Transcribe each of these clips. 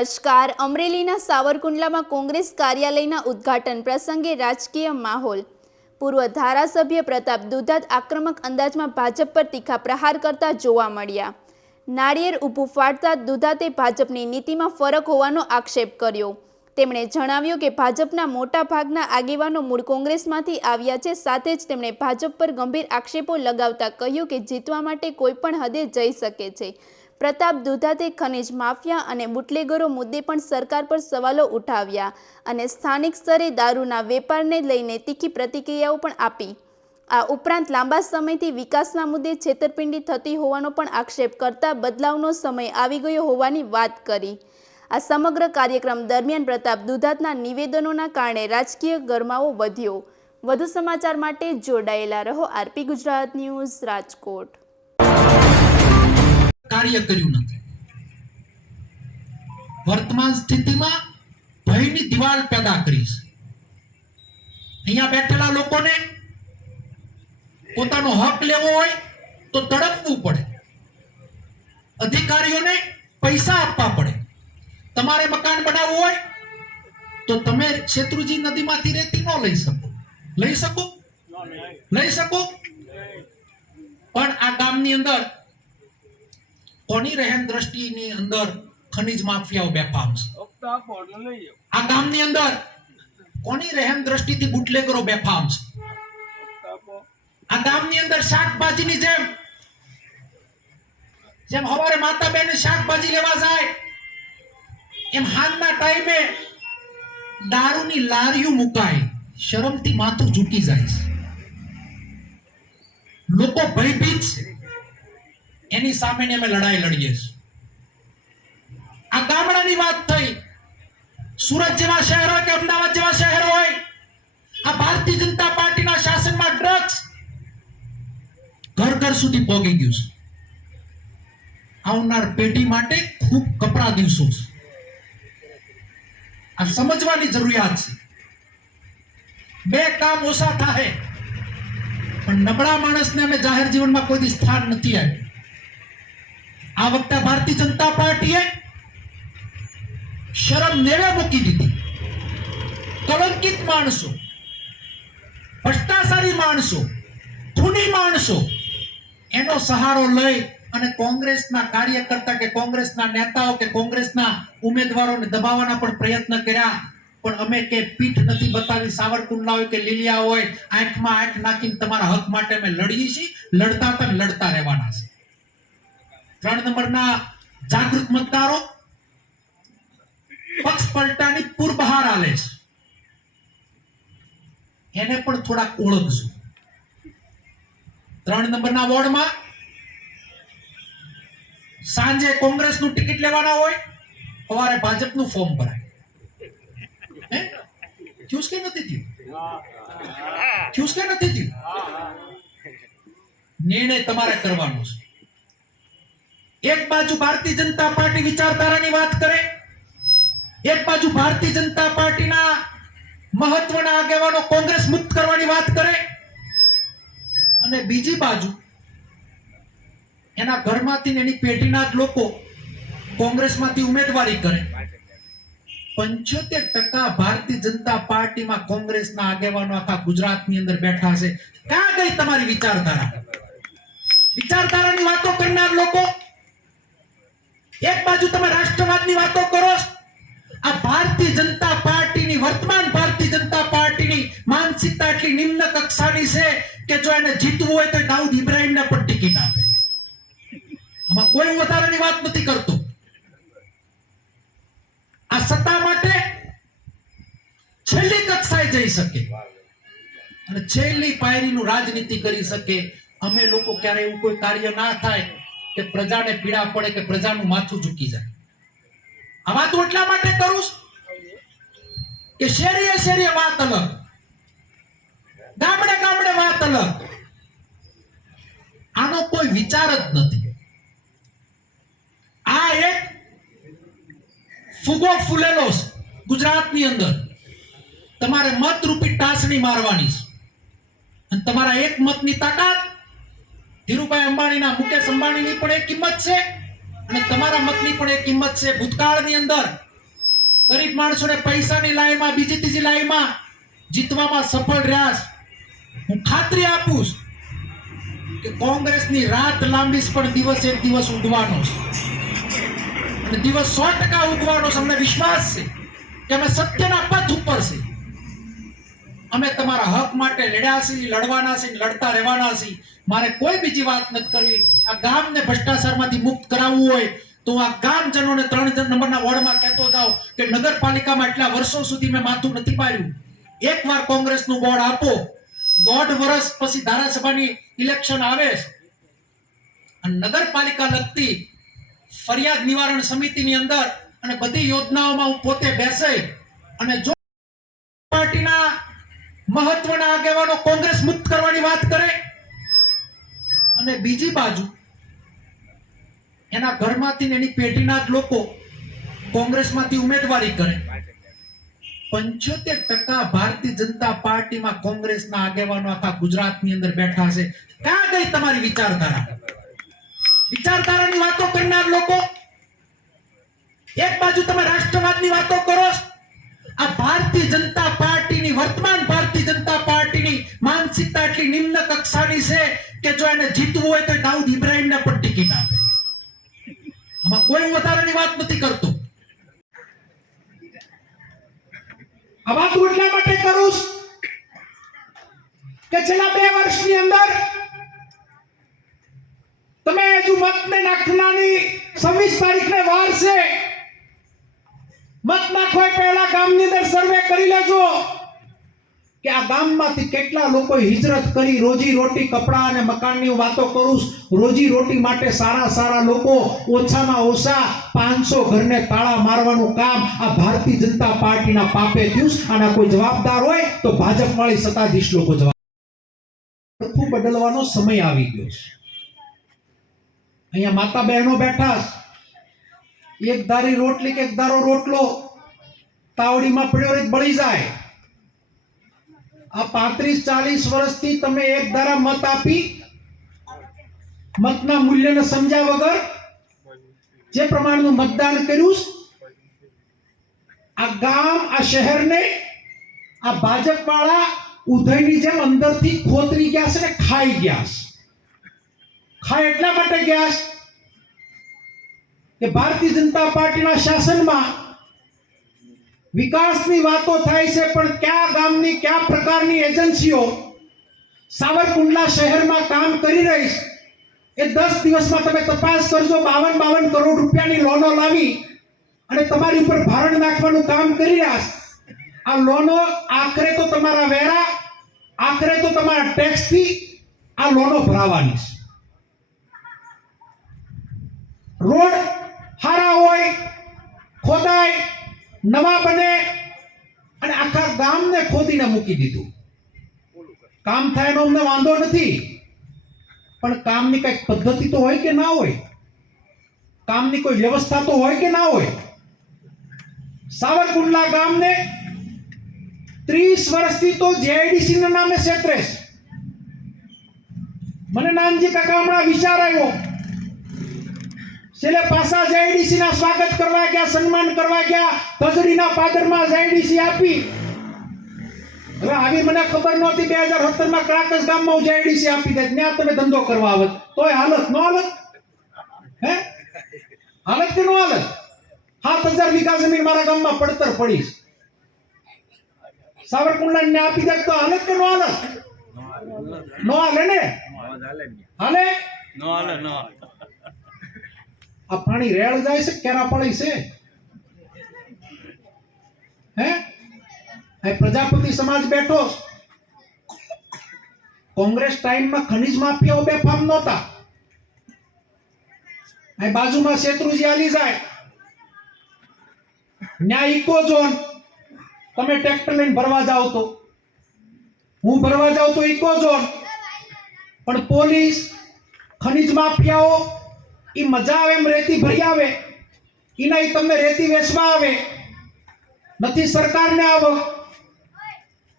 નમસ્કાર. અમરેલીના સાવરકુંડલામાં કોંગ્રેસ કાર્યાલયના ઉદ્ઘાટન પ્રસંગે રાજકીય માહોલ. પૂર્વ ધારાસભ્ય પ્રતાપ દુધાત આક્રમક અંદાજમાં ભાજપ પર તીખા પ્રહાર કરતા જોવા મળ્યા. નાળિયેર ઊભું ફાડતા દુધાતે ભાજપની નીતિમાં ફરક હોવાનો આક્ષેપ કર્યો. તેમણે જણાવ્યું કે ભાજપના મોટા ભાગના આગેવાનો મૂળ કોંગ્રેસમાંથી આવ્યા છે. સાથે જ તેમણે ભાજપ પર ગંભીર આક્ષેપો લગાવતા કહ્યું કે જીતવા માટે કોઈ પણ હદે જઈ શકે છે. પ્રતાપ દુધાતે ખનીજ માફિયા અને બુટલેગરો મુદ્દે પણ સરકાર પર સવાલો ઉઠાવ્યા અને સ્થાનિક સ્તરે દારૂના વેપારને લઈને તીખી પ્રતિક્રિયાઓ પણ આપી. આ ઉપરાંત લાંબા સમયથી વિકાસના મુદ્દે છેતરપિંડી થતી હોવાનો પણ આક્ષેપ કરતા બદલાવનો સમય આવી ગયો હોવાની વાત કરી. આ સમગ્ર કાર્યક્રમ દરમિયાન પ્રતાપ દુધાતના નિવેદનોના કારણે રાજકીય ગરમાવો વધ્યો. વધુ સમાચાર માટે જોડાયેલા રહો આરપી ગુજરાત ન્યૂઝ રાજકોટ. કાર્ય કર્યું નથી. વર્તમાન સ્થિતિમાં ભયની દિવાલ પેદા કરી છે. અહીંયા બેઠેલા લોકોને પોતાનો હક લેવો હોય તો તડપવું પડે. અધિકારીઓને પૈસા આપવા પડે. તમારે મકાન બનાવવું હોય તો તમે શેત્રુજી નદીમાંથી રેતી ન લઈ શકો. લઈ શકો? લઈ શકો? પણ આ ગામની અંદર કોની રહેન દ્રષ્ટિની અંદર ખનીજ માફિયાઓ બેફામ છે. આ ગામની અંદર કોની રહેન દ્રષ્ટિથી બુટલેગરો બેફામ છે. આ ગામની અંદર શાકભાજીની જેમ હવારે માતા બહેન શાકભાજી લેવા જાય એમ હાલના ટાઈમે દારૂની લારીઓ મુકાય. શરમથી માથું ઝૂકી જાય છે. લોકો ભયભીત છે. એની સામે અમે લડાઈ લડીએ છીએ. આ ગામડાની વાત થઈ. સુરત જેવા શહેરો કે અમદાવાદ જેવા શહેરો હોય, આ ભારતીય જનતા પાર્ટીના શાસનમાં ડ્રગ્સ ઘર ઘર સુધી પહોંચી ગયું છે. આવનાર પેઢી માટે ખૂબ કપરા દિવસો છે. આ સમજવાની જરૂરિયાત છે. બે કામ ઓછા થાય પણ નબળા માણસને અમે જાહેર જીવનમાં કોઈ સ્થાન નથી આપ્યું. આ વખતે ભારતીય જનતા પાર્ટીએ શરમ નેવે મૂકી દીધી. કલંકિત માણસો, ભ્રષ્ટાચારી માણસો, ખૂની માણસો એનો સહારો લઈ અને કોંગ્રેસના કાર્યકર્તા કે કોંગ્રેસના નેતાઓ કે કોંગ્રેસના ઉમેદવારોને દબાવવાના પણ પ્રયત્ન કર્યા. પણ અમે કે પીઠ નથી બતાવી. સાવરકુંડલા હોય કે લીલિયા હોય, આંખમાં આંખ નાખીને તમારા હક માટે અમે લડીએ છીએ. લડતા હતા લડતા રહેવાના છે. 3 નંબરના જાગૃત મતદારો પક્ષ પલટાની પૂરબહાર આલે છે. એને પણ થોડાક ઓળખજો. 3 નંબરના વોર્ડમાં સાંજે કોંગ્રેસનું ટિકિટ લેવાના હોય, સવારે ભાજપનું ફોર્મ ભરાય. થયું કે નથી થયું? થયું કે નથી થયું? નિર્ણય તમારે કરવાનો છે. એક બાજુ ભારતીય જનતા પાર્ટી વિચારધારાની વાત કરે, એક બાજુ ભારતીય જનતા પાર્ટીના મહત્વના આગેવાનો કોંગ્રેસ મુક્ત કરવાની વાત કરે, અને બીજી બાજુ એના ઘરમાંથી એની પેઢીના જ લોકો કોંગ્રેસમાંથી ઉમેદવારી કરે. 75% ભારતીય જનતા પાર્ટીમાં કોંગ્રેસના આગેવાનો આખા ગુજરાતની અંદર બેઠા છે. ક્યાં ગઈ તમારી વિચારધારા? વિચારધારાની વાતો કરનાર લોકો એક બાજુ તમે રાષ્ટ્રવાદની વાતો કરો. આ ભારતીય જનતા પાર્ટીની વર્તમાન ભારતીય જનતા પાર્ટીની માનસિકતા એટલી નિમ્ન કક્ષાની છે કે જો એને જીતવું હોય તો દાઉદ ઇબ્રાહિમને પણ ટિકિટ આપે. આમાં કોઈ વધારાની વાત નથી કરતો. આ સત્તા માટે છેલ્લી કક્ષાએ જઈ શકે અને છેલ્લી પાયરીનું રાજનીતિ કરી શકે. અમે લોકો ક્યારે એવું કોઈ કાર્ય ના થાય કે પ્રજાને પીડા પડે કે પ્રજાનું માથું ઝૂકી જાય. આ વાત એટલા માટે કરું કે શેરીએ શેરીએ વાત અલગ, ગામડે ગામડે વાત અલગ. આનો કોઈ વિચાર જ નથી. આ એક ફુગો ફૂલેલો ગુજરાતની અંદર. તમારે મત રૂપી ટાસણી મારવાની છે અને તમારા એક મતની તાકાત ધીરુભાઈ અંબાણીના, મુકેશ અંબાણીની પણ એક કિંમત છે અને તમારા મતની પણ એક કિંમત છે. ભૂતકાળની અંદર ગરીબ માણસોને પૈસાની લાઈનમાં બીજી ત્રીજી લાઈનમાં જીતવામાં સફળ રહ્યા છે. હું ખાતરી આપું છું કે કોંગ્રેસની રાત લાંબી છે પણ દિવસ એક દિવસ ઉગવાનો છે અને દિવસ 100% ઉગવાનો છે. અમને વિશ્વાસ છે કે અમે સત્યના પથ ઉપર છે. અમે તમારા હક માટે લડ્યા છીએ, લડવાના છીએ, લડતા રહેવાના છીએ. મારે કોઈ બીજી વાત નથી કરવી. આ ગામને ભ્રષ્ટાચારમાંથી મુક્ત કરાવવું હોય તો આ ગામજનોને 3 નંબરના વોર્ડમાં કહેતો જાઓ કે નગરપાલિકામાં એટલા વર્ષો સુધી મેં માથું નથી પાડ્યું. એકવાર કોંગ્રેસનું બોર્ડ આપો, 1.5 વર્ષ પછી ધારાસભાની ઇલેક્શન આવે છે અને નગરપાલિકા લગતી ફરિયાદ નિવારણ સમિતિની અંદર અને બધી યોજનાઓમાં હું પોતે બેસે અને જો પાર્ટીના મહત્વના આગેવાનો કોંગ્રેસ મુક્ત કરવાની વાત કરે અને બીજી બાજુ એના ઘરમાંથી ને એની પેઢીના જ લોકો કોંગ્રેસમાંથી ઉમેદવારી કરે, 75% ભારતીય જનતા પાર્ટીમાં કોંગ્રેસના આગેવાનો આખા ગુજરાતની અંદર બેઠા છે. ક્યાં ગઈ તમારી વિચારધારા? વિચારધારાની વાતો કરનાર લોકો એક બાજુ તમે રાષ્ટ્રવાદની વાતો કરો. આ ભારતીય જનતા પાર્ટીની વર્તમાન ભારતીય જનતા પાર્ટીની માનસિકતા એટલી નિમ્ન કક્ષાની છે કે જો એને જીતવું હોય તો દાઉદ ઇબ્રાહિમને પણ ટિકિટ આપે. આમાં કોઈ વધારાની વાત નથી કરતો. આ વાત એટલા માટે કરું કે છેલ્લા 2 વર્ષની અંદર તમે હજુ મતને નાખવાની 26 તારીખને વાર છે. મત નાખો પહેલા ગામની અંદર સર્વે કરી લેજો કે આ ગામમાંથી કેટલા લોકો હિજરત કરી રોજી રોટી કપડા અને મકાનની વાતો કરું. રોજી રોટી માટે સારા લોકો ઓછામાં ઓછા 500 ઘરને તાળા મારવાનું કામ આ ભારતીય જનતા પાર્ટીના પાપે થયું. આના કોઈ જવાબદાર હોય તો ભાજપ વાળી સત્તાધીશ લોકો જવાબ. ખૂબ બદલવાનો સમય આવી ગયો છે. અહીંયા માતા બહેનો બેઠા છે. એક ધારી રોટલી કે એક ધારો રોટલો તાવડીમાં પડ્યો રે બળી જાય. આ 35-40 વર્ષથી તમે એક ધારા મત આપી મતના મૂલ્યને સમજ્યા વગર જે પ્રમાણનું મતદાન કર્યું આ ગામ આ શહેરને આ ભાજપ વાળા ઉધઈની જેમ અંદરથી ખોતરી ગયા છે ને ખાઈ ગયા છે. ખાય એટલા માટે ગયા છે કે ભારતીય જનતા પાર્ટીના શાસનમાં વિકાસની વાતો થાય છે પણ કયા ગામની કયા પ્રકારની એજન્સીઓ સાવરકુંડલા શહેરમાં કામ કરી રહી છે એ 10 દિવસમાં તમે તપાસ કરજો. 52 કરોડ રૂપિયાની લોનો લાવી અને તમારી ઉપર ભારણ નાખવાનું કામ કરી રહ્યા છે. આ લોનો આખરે તો તમારા વેરા, આખરે તો તમારા ટેક્સથી આ લોનો ભરાવાની છે. રોડ હારા હોય, ખોદાય, નવા બને અને આખા ગામને ખોદીને મૂકી દીધું. કામ થાય એનો અમને વાંધો નથી પણ કામની કઈક પદ્ધતિ તો હોય કે ના હોય? કામની કોઈ વ્યવસ્થા તો હોય કે ના હોય? સાવરકુંડલા ગામને 30 વર્ષથી તો જેઆઈડીસી ના નામે છેતરે છે. મને નાનજી કાકા હમણાં વિચાર આવ્યો, છેલ્લે પાછા જેઆઈડીસી ના સ્વાગત કરવા ગયા, સન્માન કરવા ગયા, ભજડીના પાદરમાં જેઆઈડીસી આપી. હવે આવી મને ખબર નહોતી 2017 માં ક્રાકસ ગામમાં હું જેઆઈડીસી આપી દે ત્યાં તમે ધંધો કરવા આવત તોય હાલત નો હાલત? હે હાલત કે નો હાલત? 7000 વીઘા જમીન મારા ગામમાં પડતર પડી છે. સાવરકુંડલા ને આપી દે તો હાલત કે નો હાલત? નો હાલે ને? હાલે નો હાલે? નો. આ પાણી રેળ જાય છે કેરા પડી છે? હે આ પ્રજાપતિ સમાજ બેઠો. કોંગ્રેસ ટાઈમમાં ખનીજ માફિયાઓ બેફામ નહોતા. આ બાજુમાં શેત્રુજી આલી જાય ન્યા ઇકો ઝોન, તમે ટ્રેક્ટર લઈને ભરવા જાવ તો, હું ભરવા જાવ તો ઇકો ઝોન, પણ પોલીસ ખનીજ માફિયાઓ ઈ મજા આવે એમ રેતી ભરી આવે, ઈના તમને રેતી વેચવા આવે. નથી સરકારને આવક,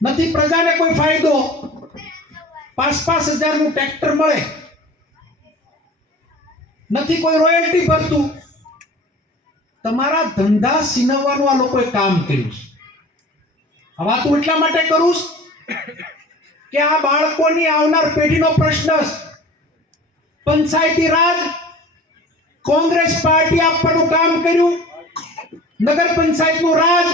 નથી પ્રજાને કોઈ ફાયદો. 5-5 હજારનું ટ્રેક્ટર મળે, નથી કોઈ રોયલ્ટી ભરતું. તમારા ધંધા સીનવવાનું આ લોકોએ કામ કર્યું છે. આ વાત હું એટલા માટે કરું છું કે આ બાળકોની આવનાર પેઢીનો પ્રશ્ન છે. પંચાયતી રાજ કોંગ્રેસ પાર્ટી આપવાનું કામ કર્યું, નગર પંચાયતનું રાજ